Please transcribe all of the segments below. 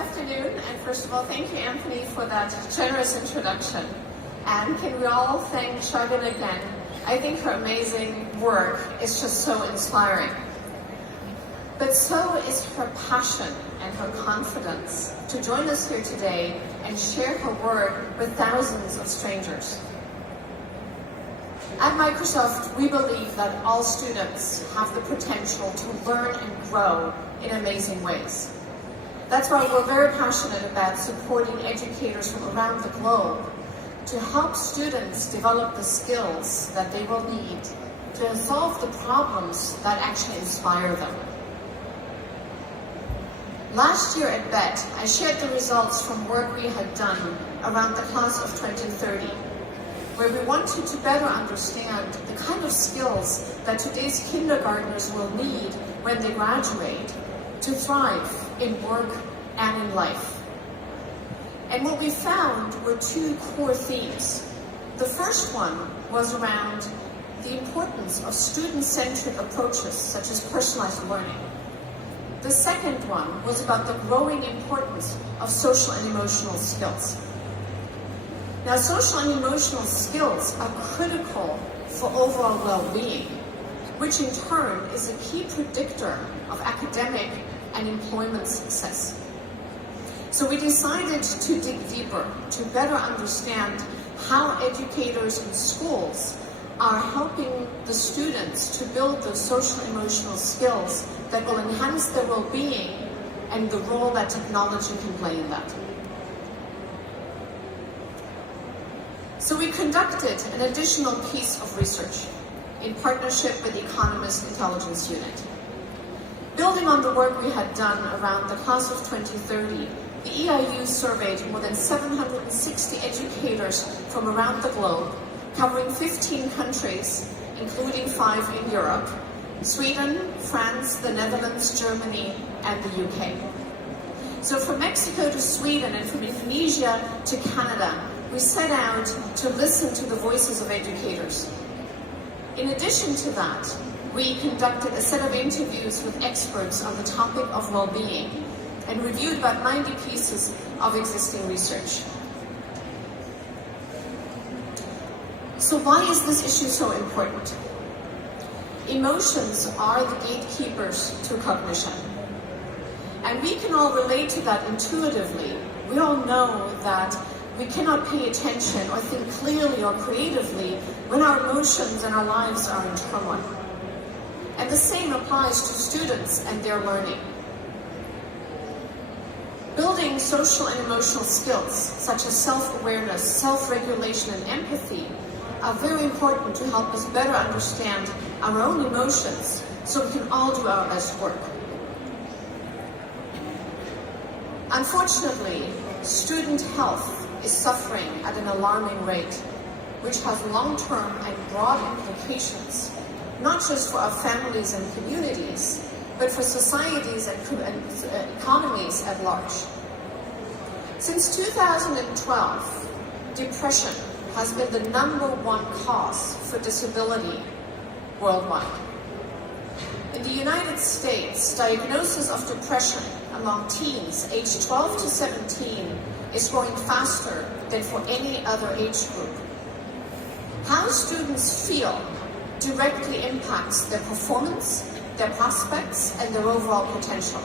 afternoon, and first of all, thank you, Anthony, for that generous introduction. And can we all thank Shagun again? I think her amazing work is just so inspiring. But so is her passion and her confidence to join us here today and share her work with thousands of strangers. At Microsoft, we believe that all students have the potential to learn and grow in amazing ways. That's why we're very passionate about supporting educators from around the globe to help students develop the skills that they will need to solve the problems that actually inspire them. Last year at BET, I shared the results from work we had done around the class of 2030, where we wanted to better understand the kind of skills that today's kindergartners will need when they graduate to thrive in work and in life. And what we found were two core themes. The first one was around the importance of student-centric approaches such as personalized learning. The second one was about the growing importance of social and emotional skills. Now, social and emotional skills are critical for overall well-being, which in turn is a key predictor of academic and employment success. So we decided to dig deeper to better understand how educators in schools are helping the students to build those social and emotional skills that will enhance their well-being and the role that technology can play in that. So we conducted an additional piece of research in partnership with the Economist Intelligence Unit. Building on the work we had done around the class of 2030, the EIU surveyed more than 760 educators from around the globe, covering 15 countries, including 5 in Europe: Sweden, France, the Netherlands, Germany, and the UK. So from Mexico to Sweden and from Indonesia to Canada, we set out to listen to the voices of educators. In addition to that, we conducted a set of interviews with experts on the topic of well-being and reviewed about 90 pieces of existing research. So why is this issue so important? Emotions are the gatekeepers to cognition. And we can all relate to that intuitively. We all know that we cannot pay attention or think clearly or creatively when our emotions and our lives are in turmoil. And the same applies to students and their learning. Building social and emotional skills, such as self-awareness, self-regulation, and empathy, are very important to help us better understand our own emotions so we can all do our best work. Unfortunately, student health is suffering at an alarming rate, which has long-term and broad implications, not just for our families and communities, but for societies and economies at large. Since 2012, depression has been the #1 cause for disability worldwide. In the United States, diagnosis of depression among teens aged 12 to 17 is growing faster than for any other age group. How students feel directly impacts their performance, their prospects, and their overall potential.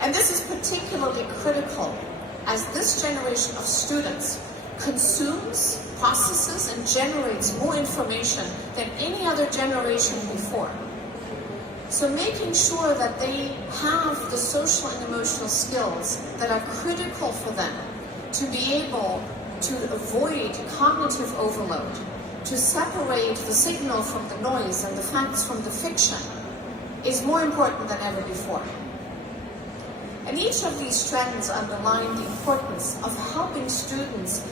And this is particularly critical as this generation of students consumes, processes, and generates more information than any other generation before. So making sure that they have the social and emotional skills that are critical for them to be able to avoid cognitive overload, to separate the signal from the noise and the facts from the fiction, is more important than ever before. And each of these trends underline the importance of helping students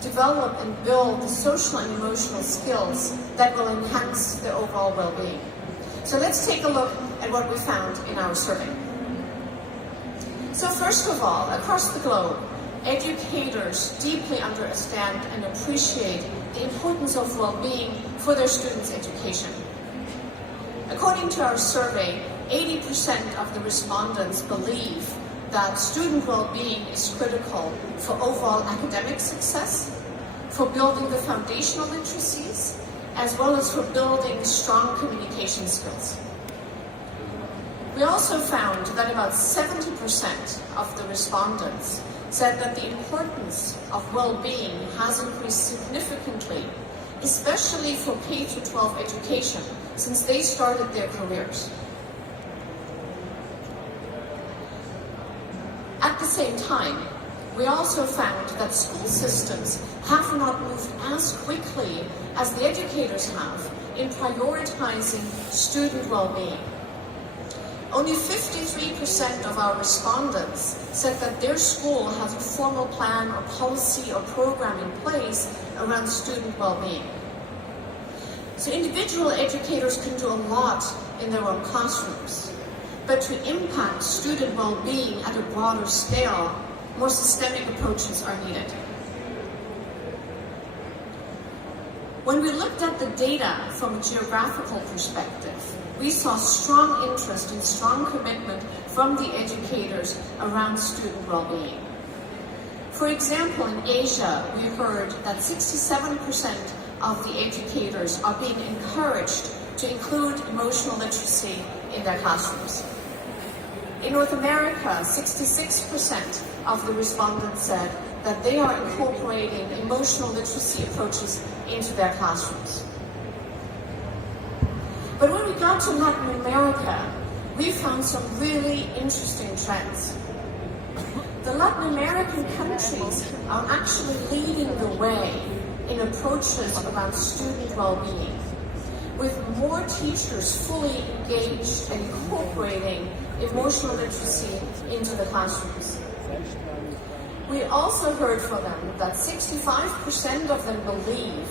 develop and build the social and emotional skills that will enhance their overall well-being. So let's take a look at what we found in our survey. So first of all, across the globe, educators deeply understand and appreciate the importance of well-being for their students' education. According to our survey, 80% of the respondents believe that student well-being is critical for overall academic success, for building the foundational literacies, as well as for building strong communication skills. We also found that about 70% of the respondents said that the importance of well-being has increased significantly, especially for K-12 education, since they started their careers. At the same time, we also found that school systems have not moved as quickly as the educators have in prioritizing student well-being. Only 53% of our respondents said that their school has a formal plan or policy or program in place around student well-being. So individual educators can do a lot in their own classrooms, but to impact student well-being at a broader scale, more systemic approaches are needed. When we looked at the data from a geographical perspective, we saw strong interest and strong commitment from the educators around student well-being. For example, in Asia, we heard that 67% of the educators are being encouraged to include emotional literacy in their classrooms. In North America, 66% of the respondents said that they are incorporating emotional literacy approaches into their classrooms. But when we got to Latin America, we found some really interesting trends. The Latin American countries are actually leading the way in approaches around student well-being, with more teachers fully engaged and incorporating emotional literacy into the classrooms. We also heard from them that 65% of them believe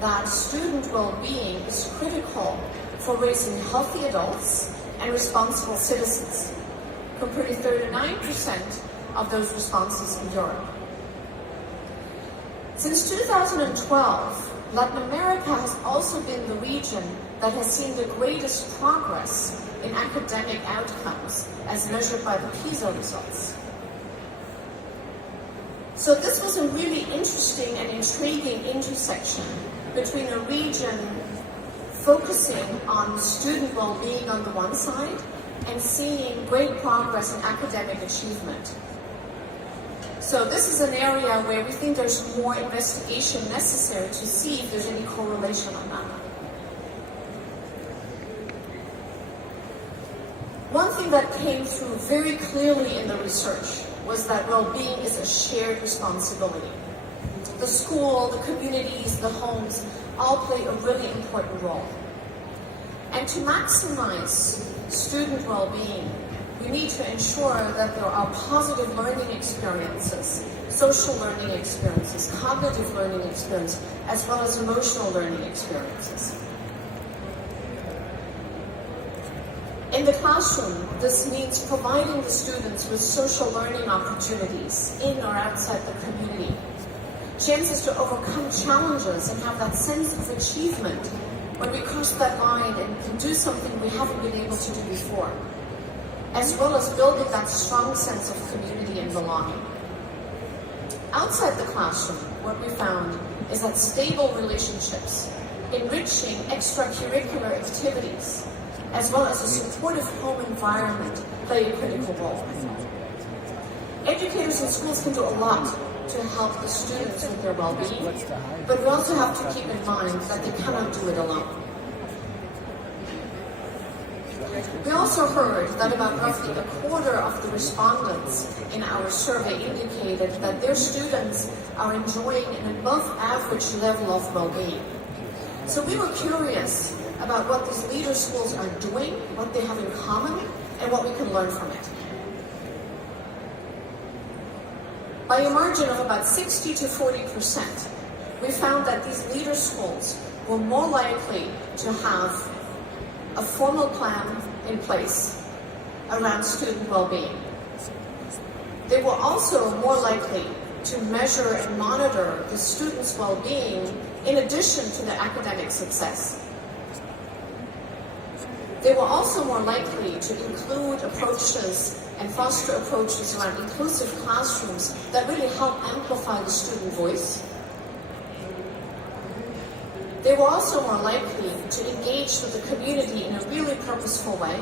that student well-being is critical for raising healthy adults and responsible citizens, compared to 39% of those responses in Europe. Since 2012, Latin America has also been the region that has seen the greatest progress in academic outcomes as measured by the PISA results. So this was a really interesting and intriguing intersection between a region focusing on student well-being on the one side and seeing great progress in academic achievement. So this is an area where we think there's more investigation necessary to see if there's any correlation on that. One thing that came through very clearly in the research was that well-being is a shared responsibility. The school, the communities, the homes all play a really important role. And to maximize student well-being, we need to ensure that there are positive learning experiences, social learning experiences, cognitive learning experiences, as well as emotional learning experiences. In the classroom, this means providing the students with social learning opportunities in or outside the community, chances to overcome challenges and have that sense of achievement when we cross that line and can do something we haven't been able to do before, as well as building that strong sense of community and belonging. Outside the classroom, what we found is that stable relationships, enriching extracurricular activities, as well as a supportive home environment play a critical role. Educators in schools can do a lot to help the students with their well-being, but we also have to keep in mind that they cannot do it alone. We also heard that about roughly a quarter of the respondents in our survey indicated that their students are enjoying an above-average level of well-being. So we were curious about what these leader schools are doing, what they have in common, and what we can learn from it. By a margin of about 60 to 40%, we found that these leader schools were more likely to have a formal plan in place around student well-being. They were also more likely to measure and monitor the students' well-being in addition to their academic success. They were also more likely to include approaches and foster approaches around inclusive classrooms that really help amplify the student voice. They were also more likely to engage with the community in a really purposeful way.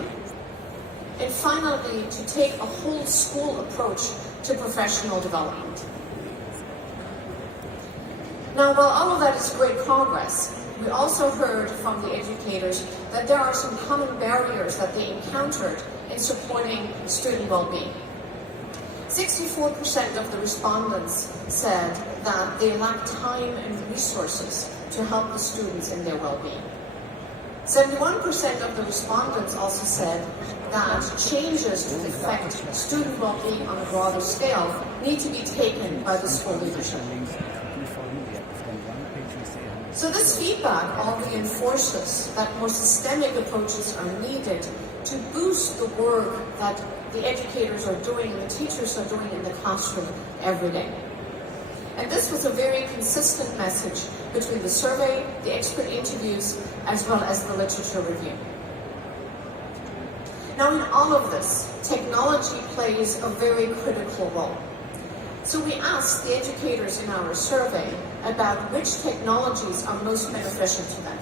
And finally, to take a whole school approach to professional development. Now, while all of that is great progress, we also heard from the educators that there are some common barriers that they encountered in supporting student well-being. 64% of the respondents said that they lack time and resources to help the students in their well-being. 71% of the respondents also said that changes to affect student well-being on a broader scale need to be taken by the school leadership. So this feedback all reinforces that more systemic approaches are needed to boost the work that the educators are doing and the teachers are doing in the classroom every day. And this was a very consistent message between the survey, the expert interviews, as well as the literature review. Now, in all of this, technology plays a very critical role. So we asked the educators in our survey about which technologies are most beneficial to them.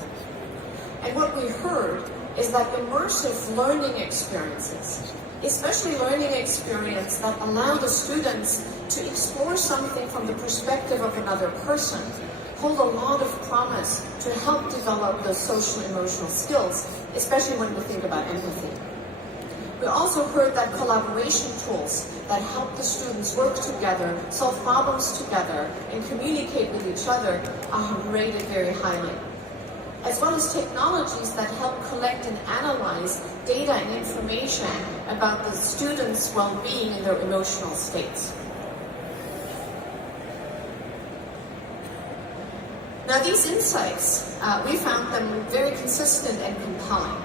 And what we heard is that immersive learning experiences, especially learning experience that allow the students to explore something from the perspective of another person, hold a lot of promise to help develop those social emotional skills, especially when we think about empathy. We also heard that collaboration tools that help the students work together, solve problems together, and communicate with each other are rated very highly, as well as technologies that help collect and analyze data and information about the students' well-being and their emotional states. Now, these insights, we found them very consistent and compelling.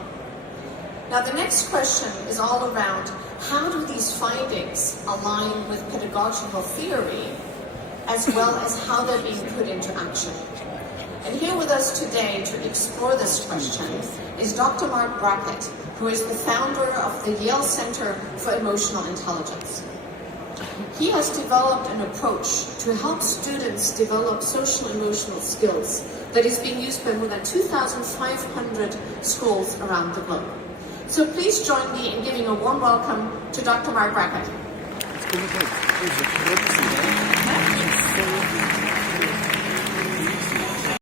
Now, the next question is all around how do these findings align with pedagogical theory, as well as how they're being put into action. And here with us today to explore this question is Dr. Mark Brackett, who is the founder of the Yale Center for Emotional Intelligence. He has developed an approach to help students develop social emotional skills that is being used by more than 2,500 schools around the globe. So please join me in giving a warm welcome to Dr. Mark Brackett.